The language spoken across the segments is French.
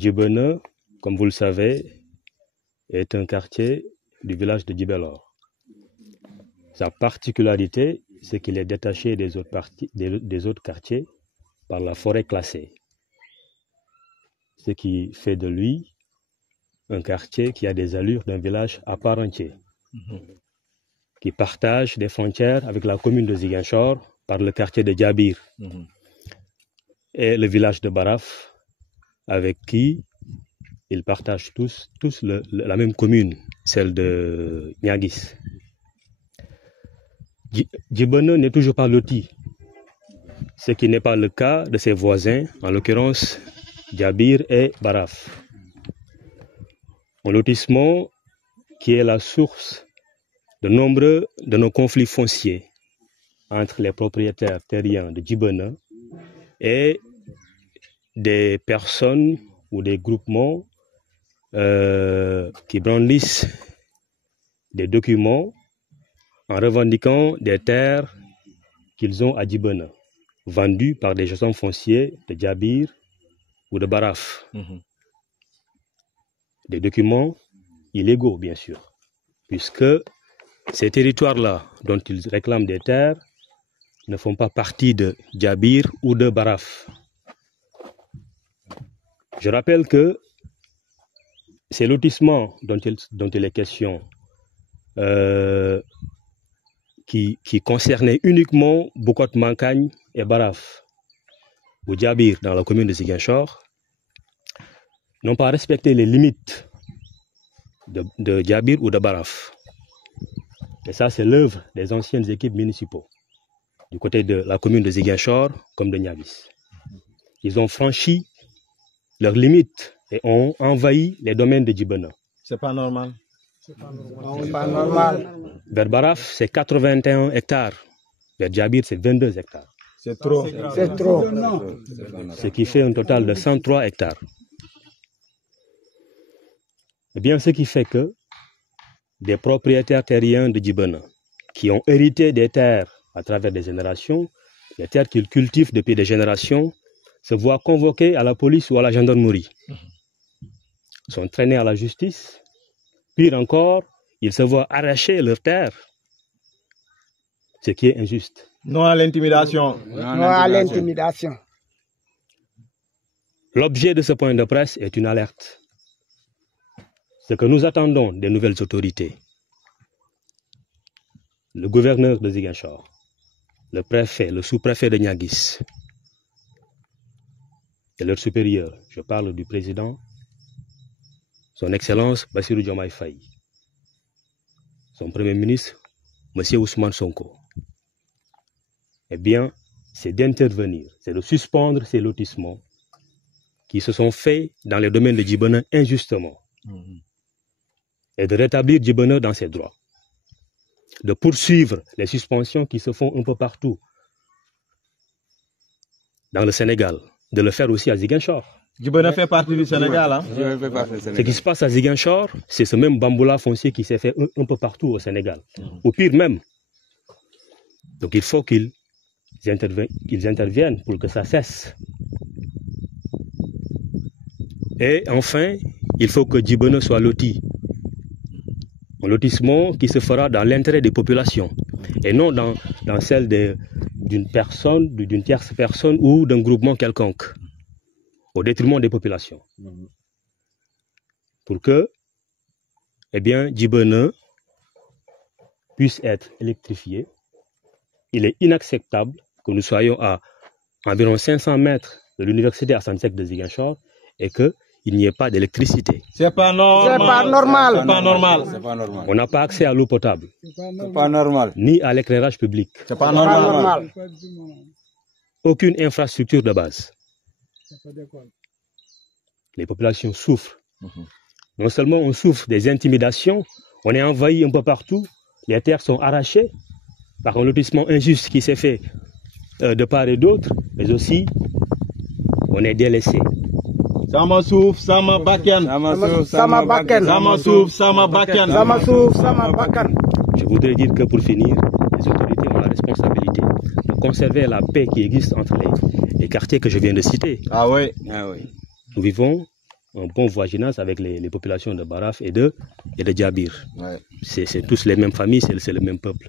Djibouena, comme vous le savez, est un quartier du village de Djibelor. Sa particularité, c'est qu'il est détaché des autres quartiers par la forêt classée. Ce qui fait de lui un quartier qui a des allures d'un village à part entière, qui partage des frontières avec la commune de Ziguinchor par le quartier de Djabir et le village de Baraf, avec qui ils partagent tous la même commune, celle de Niaguis. Djibouena n'est toujours pas loti, ce qui n'est pas le cas de ses voisins, en l'occurrence Djabir et Baraf. Un lotissement qui est la source de nombreux de nos conflits fonciers entre les propriétaires terriens de Djibouena et des personnes ou des groupements qui brandissent des documents en revendiquant des terres qu'ils ont à Djibouena, vendues par des gestions fonciers de Djabir ou de Baraf. Des documents illégaux, bien sûr, puisque ces territoires-là dont ils réclament des terres ne font pas partie de Djabir ou de Baraf. Je rappelle que ces lotissements dont il est question, qui concernaient uniquement Bokot Mankagne et Baraf, ou Djabir dans la commune de Ziguinchor, n'ont pas respecté les limites de Djabir ou de Baraf. Et ça, c'est l'œuvre des anciennes équipes municipaux, du côté de la commune de Ziguinchor comme de Niaguis. Ils ont franchi leurs limites et ont envahi les domaines de Djibouena. C'est pas normal. C'est pas normal. Vers Baraf, c'est 81 hectares. Vers Djabir, c'est 22 hectares. C'est trop. C'est trop. Ce qui fait un total de 103 hectares. Eh bien, ce qui fait que des propriétaires terriens de Djibouena qui ont hérité des terres à travers des générations, les terres qu'ils cultivent depuis des générations, se voient convoqués à la police ou à la gendarmerie, sont traînés à la justice. Pire encore, ils se voient arracher leurs terres, ce qui est injuste. Non à l'intimidation. Non à l'intimidation. L'objet de ce point de presse est une alerte. Ce que nous attendons des nouvelles autorités, le gouverneur de Ziguinchor, le préfet, le sous-préfet de Niaguis et leur supérieur, je parle du président, son Excellence Bassirou Diomaye Faye, son Premier ministre, M. Ousmane Sonko, eh bien, c'est d'intervenir, c'est de suspendre ces lotissements qui se sont faits dans les domaines de Djibouena injustement. Et de rétablir Djibouena dans ses droits, de poursuivre les suspensions qui se font un peu partout dans le Sénégal, de le faire aussi à Ziguinchor. Djibouena fait partie du Sénégal. Hein? Ce qui se passe à Ziguinchor, c'est ce même bamboula foncier qui s'est fait un peu partout au Sénégal, au pire même. Donc il faut qu'ils interviennent pour que ça cesse. Et enfin, il faut que Djibouena soit loti. Un lotissement qui se fera dans l'intérêt des populations et non dans celle d'une personne, d'une tierce personne ou d'un groupement quelconque, au détriment des populations. Pour que, eh bien, Djibouena puisse être électrifié. Il est inacceptable que nous soyons à environ 500 mètres de l'université Assane Seck de Ziguinchor et que il n'y ait pas d'électricité. C'est pas normal. C'est pas normal. C'est pas normal. C'est pas normal. On n'a pas accès à l'eau potable, C'est pas normal. ni à l'éclairage public. C'est pas C'est pas normal. normal. Aucune infrastructure de base. Les populations souffrent. Non seulement on souffre des intimidations, on est envahi un peu partout, les terres sont arrachées par un lotissement injuste qui s'est fait de part et d'autre, mais aussi on est délaissé. Sama souf, sama bakken. Sama bakken. Sama souf, sama bakken. Sama souf, sama bakkan. Je voudrais dire que pour finir, les autorités ont la responsabilité de conserver la paix qui existe entre les quartiers que je viens de citer. Ah oui. Ah oui. Nous vivons un bon voisinage avec les populations de Baraf et de Djabir. Ouais. C'est tous les mêmes familles, c'est le même peuple.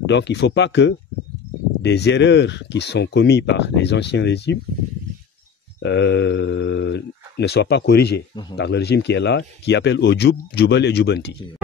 Donc il ne faut pas que des erreurs qui sont commises par les anciens régimes ne soient pas corrigées par le régime qui est là, qui appelle au Djoub, Djoubal et Djoubanti.